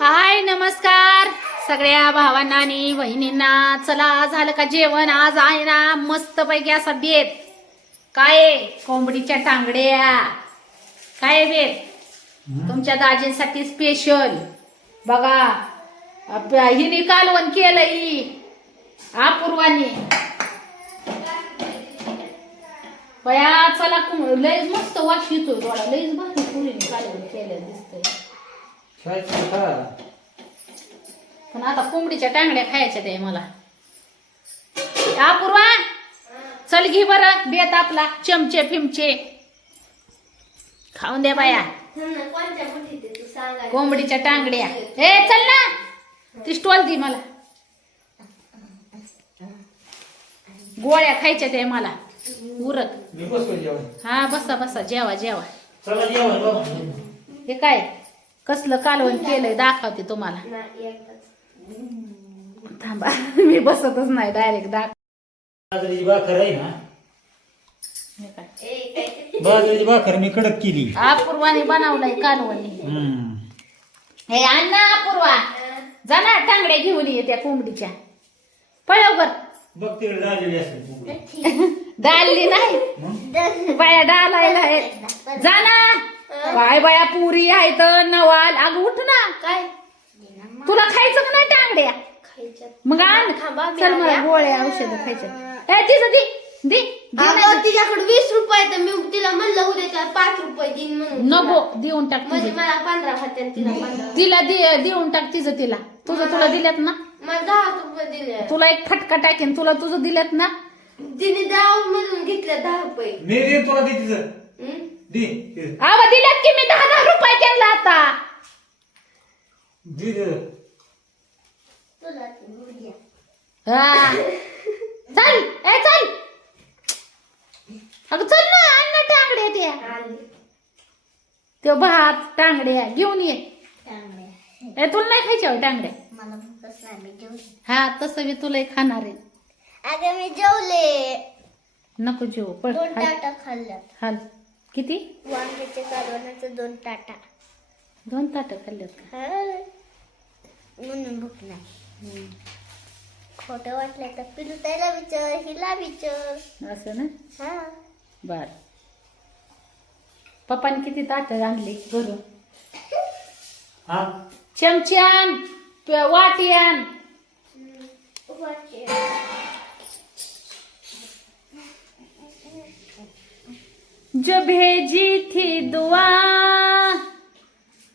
हाय नमस्कार. सगळ्या भावांना आणि बहिणींना चला झालं का जेवण? आज आहे ना मस्त पैकी असा बेत. काय आहे? कोंबडीच्या टांगड्या. काय बेत? तुमच्या दाजींसाठी स्पेशल बघा. हिने कालवण केलं ही अपूर्वानी. बया चला लयच मस्त वास येतोय थोडा. लयच भारी पुरीने कालवण केलं दिसतंय. पण आता कोंबडीच्या टांगड्या खायच्या ते मला. अपूर्वा चल घे बरं बेत आपला चमचे फिमचे. खाऊन दे बाया. कोंबडीच्या टांगड्या. ए चल ना. ती स्टॉल दे मला. गोळ्या खायच्या ते मला. उरक. हा बसा बसा. जेवा जेवा. हे काय? कसलं कालवण केलंय दाखवते तुम्हाला. थांबा मी बसतच नाही डायरेक्ट दाख बाजरीची भाकर आहे ना? हे बाजरीची भाकर मी कडक केली. अपूर्वाने बनवलंय कालवणी. हे अण्णा अपूर्वा. जा ना टांगड्या घेऊन ये त्या कोंबडीच्या. पळवकर बघ तिकडे झालेली असेल डालली नाही? बाया डालायला आहे. जा ना. बाय बाया पुरी आहे तर नवाल अगं उठ ना. काय? तुला खायचं का नाही टांगड्या मग आण. चल मला. गोळ्या औषधं तिचं दे दे. नाही. तिच्याकडे वीस रुपये तर मी तिला म्हणलं उद्याच्या पाच रुपये देईन म्हणून नको देऊन टाक म्हणजे. मला पंधरा होत्या तिला तिला दे देऊन टाक तिचं तिला. तुझं तुला दिल्यात ना? मला दहा रुपये दिले. तुला एक फटका टाकेन तुला तुझं दिल्यात ना? तिने दहा मधून घेतले दहा रुपये. मी दे तुला दे तिचं. हं? दे. आवा दिल्यात की मी दहा दहा रुपये त्यांना आता दे दे. हा. चल ए चल अगं चल ना अन्न टांगड्या त्या आली. तो भात टांगड्या घेऊन ये. ए तुला नाही खायच्या होय टांगड्या मला भूकच नाही मी जेवले हा तसं मी तुला खाणार आहे अगं मी जेवले नको जेव पळ दोन हाल टाटा खाल्ल्यात हाल. किती? वांग्याच्या कारवानाचं दोन टाटा दोन ताटं खाल्ल्यात का? हा. म्हणून भूक नाही. खोटं वाटलं तर पिलू त्याला विचार हिला विचार. असं ना? हा. बर. पप्पाने किती ताटं आणली भरून? हा? चमच्यान प- वाट्यान जो भेजी थी दुआ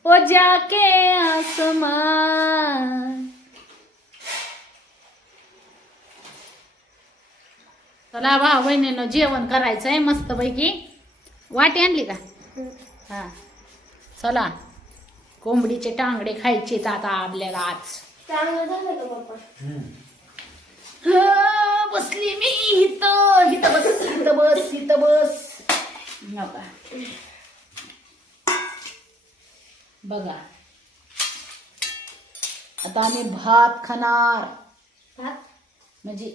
वो जाके आसमान चला भाऊ बहिणीनं जेवण करायचंय मस्त पैकी वाटी आणली का? हा. चला. कोंबडीचे टांगडे खायचे आता आपल्याला आज. चांगलं झालं का पप्पा हम्म. हा, बसली मी इथं इथं बस इथं बस इथं बस बघा. बघा. आता आम्ही भात खाणार. भात? म्हणजे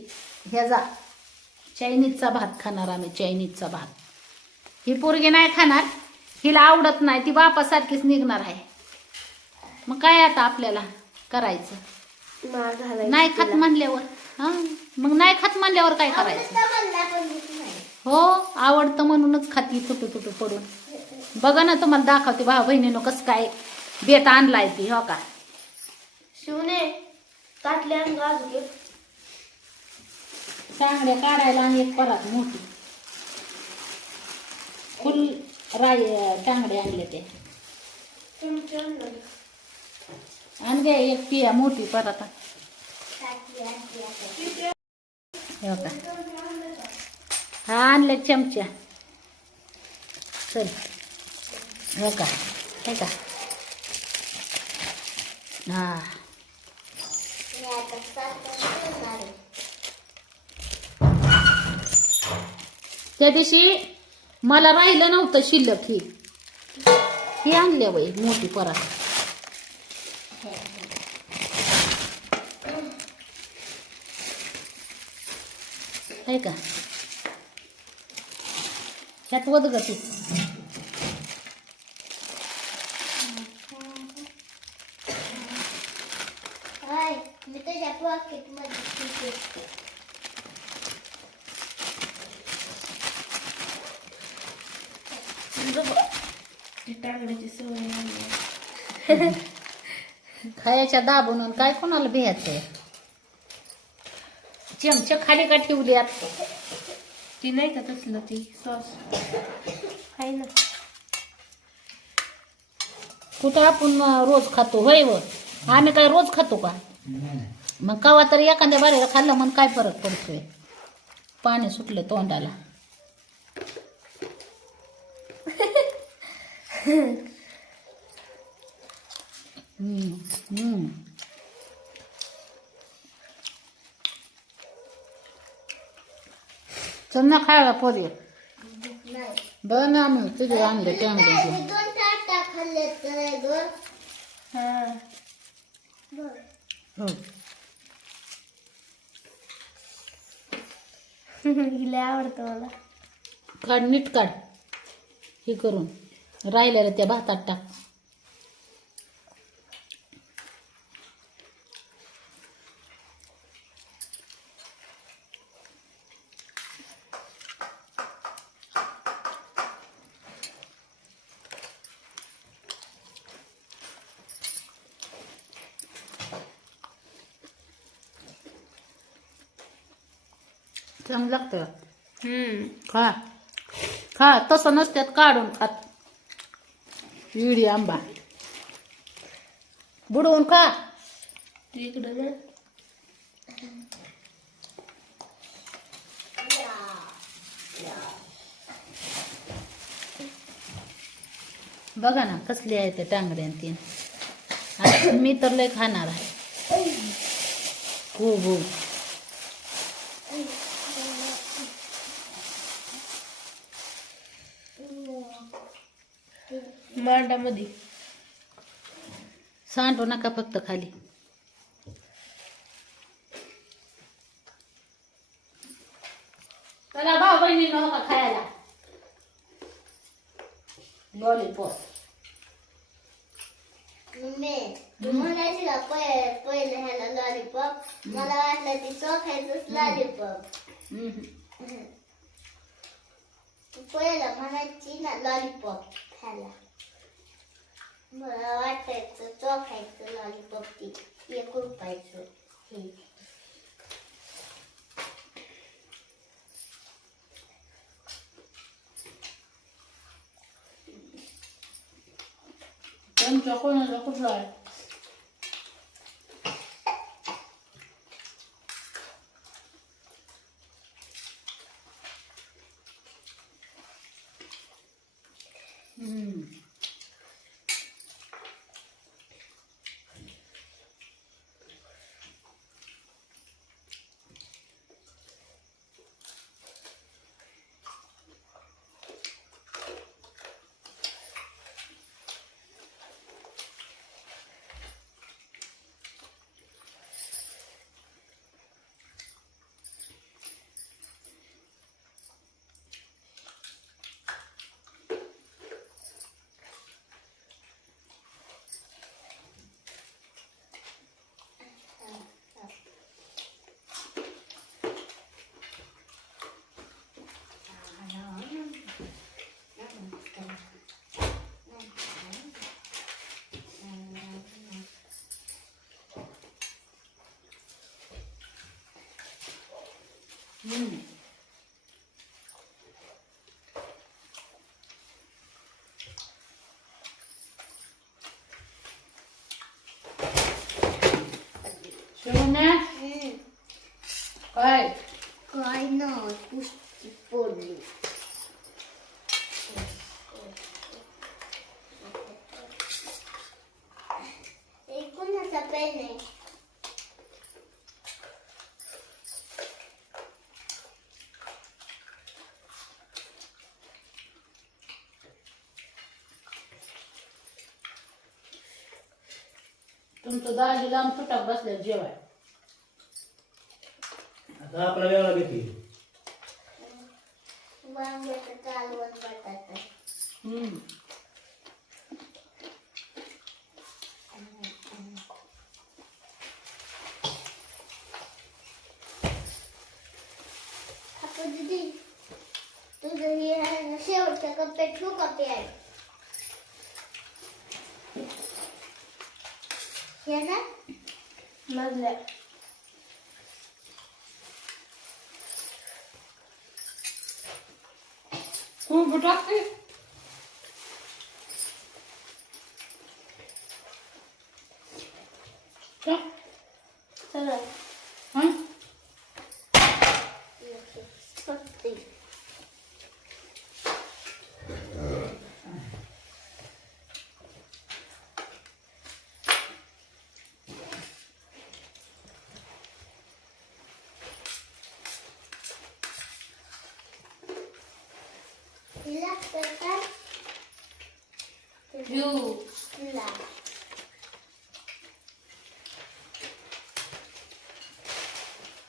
ह्याचा चायनीजचा भात खाणार आम्ही चायनीजचा भात. ही पोरगी नाही खाणार हिला आवडत नाही ती बापासारखीच निघणार आहे. मग काय आता आपल्याला करायचं? नाही खात म्हणल्यावर हा? मग नाही खात म्हणल्यावर काय करायचं? हो आवडतं म्हणूनच खाती तुटू तुटू पडून. बघा ना तुम्हाला दाखवते भाऊ बहिणीनं कसं काय बेत आणलाय ती हो का? शिवने घे. चांगल्या काढायला आणि एक परत मोठी. फुल राय टांगडे आणले ते. आणलं. एक पिया मोठी परत. हो का? हा आणले चमच्या चल. हो का? हे का? हा. त्या दिवशी मला राहिलं नव्हतं शिल्लक ही. ही आणले बाई मोठी परा आहे का? ह्यात वदगती मी. टांगण्याची सवय नाही खायच्या दाबून काय कोणाला भ्यायचं चमचे खाली का ठेवली आता? ती नाही का तसलं ती सॉस आहे ना कुठं आपण रोज खातो होय व आम्ही काय रोज खातो का मग कवा तरी एखाद्या बारीला खाल्लं मग काय फरक पडतोय पाणी सुटलं तोंडाला हम्म, हम्म. चल खायला पोरी नाही. बघ ना आम्ही तुझे आणले ते आणले ते. मी दोन टाटा खाल्ले तर हा दोन. हो हिला आवडतं मला काढ नीट काढ हे करून राहिलेलं त्या भातात टाक चांगलं लागतं हम्म खा. खा. तसं नसत्यात काढून खात. इडी आंबा. बुडवून खा. इकडं बघा ना कसली आहे ते टांगडे आणि तीन आता मी तर लय खाणार आहे. हो हो. मांडामध्ये सांडू नका फक्त खाली. चला भाऊ बहिणी का खायला? लॉलीपॉप मम्मी तू म्हणायची का पहिले पहिले ह्याला लॉलीपॉप मला वाटलं ती चोखायचंच लॉलीपॉप पहिला म्हणायची ना लॉलीपॉप ह्याला. मला वाटायचं चोखायचं लॉलीपॉप ती एक रुपयाचं हे. त्यांच्या कोणाला कुठला आहे हम्म. हम्म. शिवण्या हम्म. काय काय ना पुष्टी पडली हे कोणाचा पेन आहे sudah hilang tuh tabas dan jiwa. Apa lagi lagi sih? Mangga ketaluan batata. Hmm. Apa jadi? Tuh dia, saya mau cakap petuk apa? हे ना मधल्या खूप टाकते चला हं? करते तिला करतात यू तिला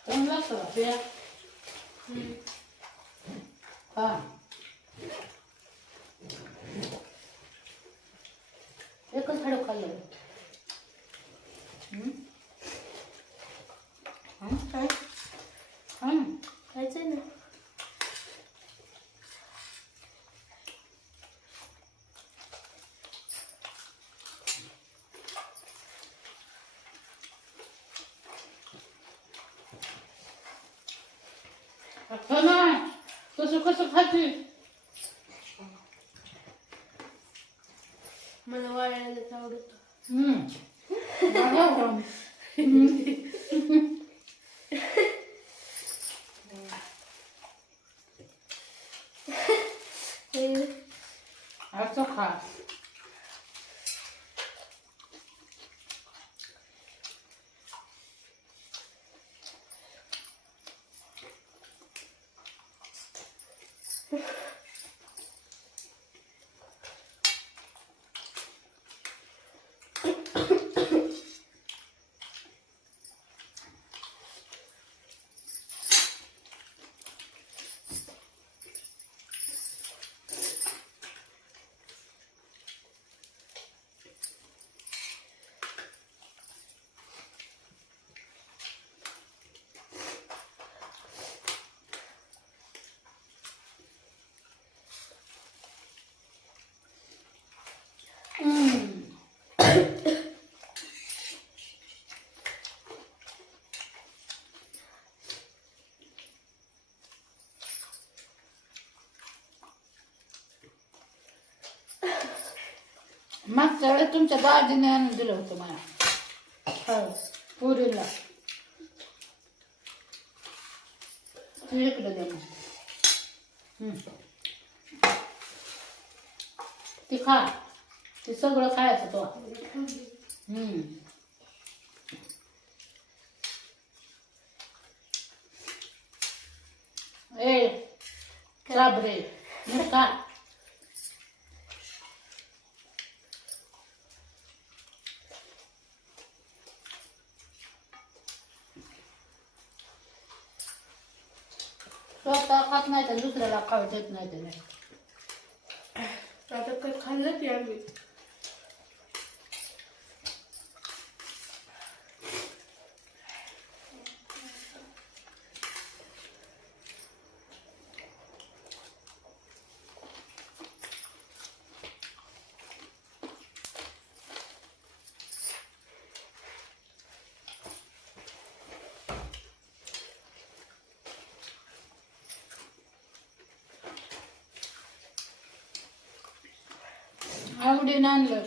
चांगलं असतं का पेया? हा एकच हाडं खाल्लं हं? हं? काय हं? खायचंय ना असं नाही कसं कसं खाते मला वाळायलाच आवडत हं. वाढव. हं. असं खा हं. मागच्या वेळेस तुमच्या दाजीने आणून दिलं होतं मला हो पुरीला तू इकडे दे मग. हं. ती खा ते सगळं खायचं तो. हम्म. ए हे खात नाही तर दुसऱ्याला खाऊ देत नाही त्याने. आता काय खाल्लं की आम्ही. आवडीनं आणलं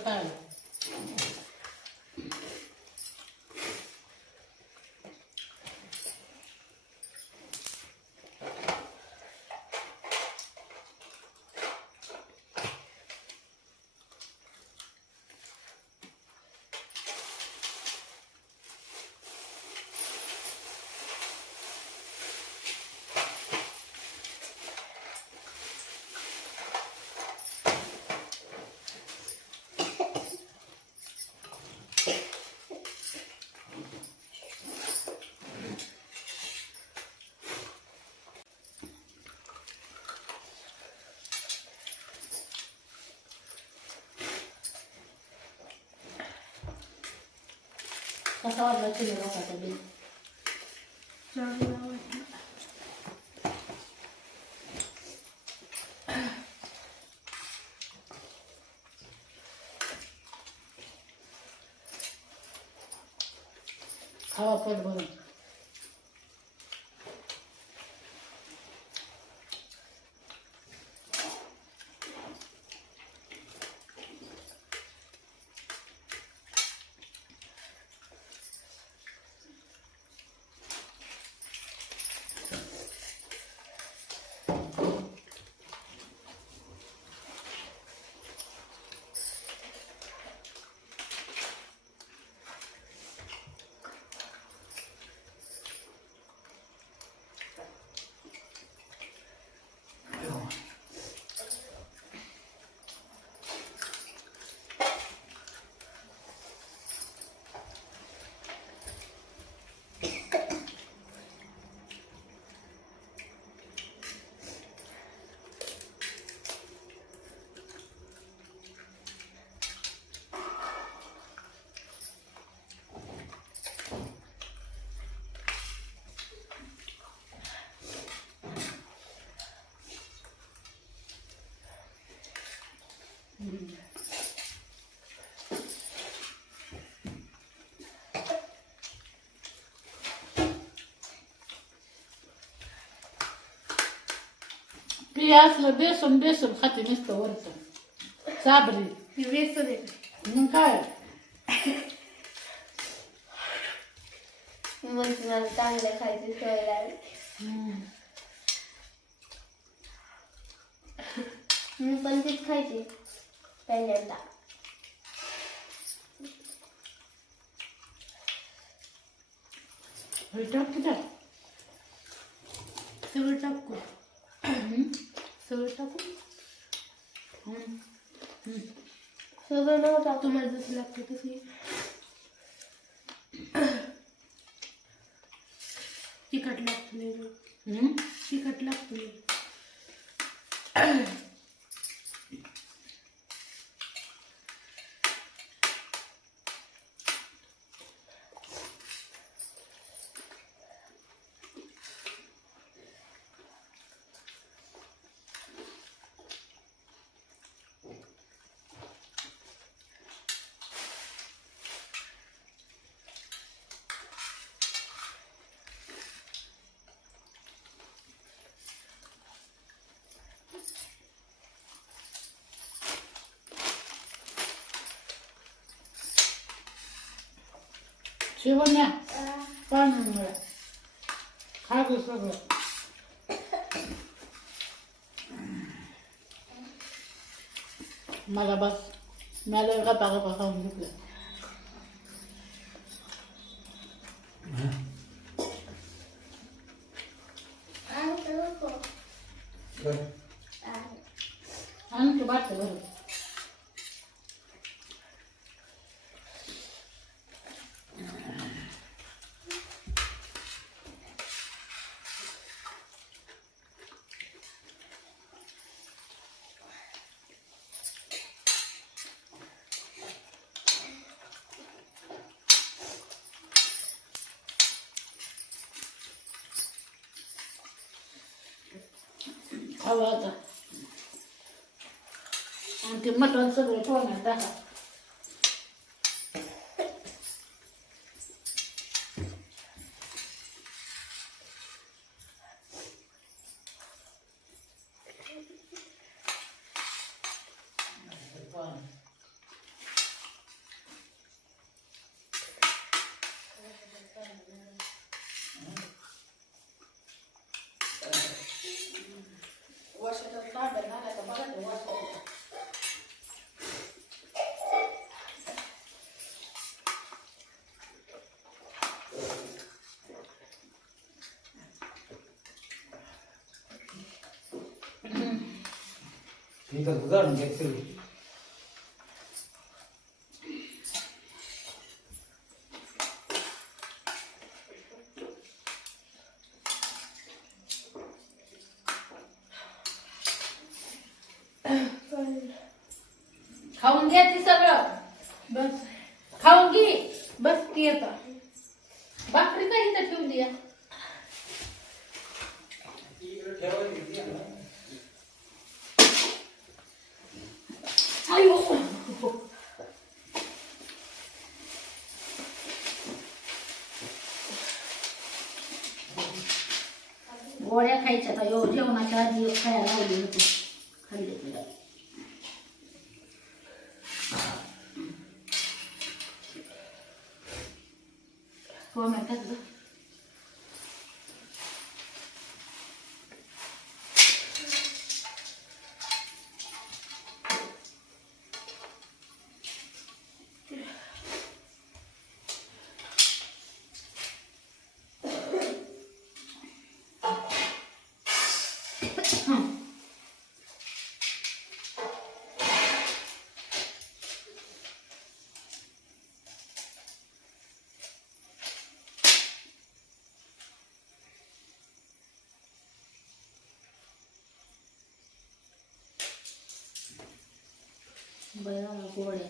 कसा वाटला किलो भाताचा बिल चांगला वाटलं खावा पोट भरून ते असलं बेसन बेसन खाते नुसतं वरचं साबरी ती बेसन आहे मग काय मग मला चांगलं खायची सवय लागली हम्म. मी पण तीच खायची पहिल्यांदा हे टाक त्यात. सगळं टाकू हम्म. सगळं टाकू. सगळं नव्हतं तुम्हाला जसं लागतं तसं घे. तिखट लागतं. तिखट लागतं शेवण्या पाणी मिळा खा सगळं मला बस. मला गप्पा गप्पा खाऊन घेतलं. आणि तू बाटलं हवा होता. आणि ते मटण सगळं ठेवण्यात टाका इथं जाणून घ्या सगळं खाऊन día. こは書いちゃったよ。手を待ちわじを、かやらを入れる。बया गोळ्या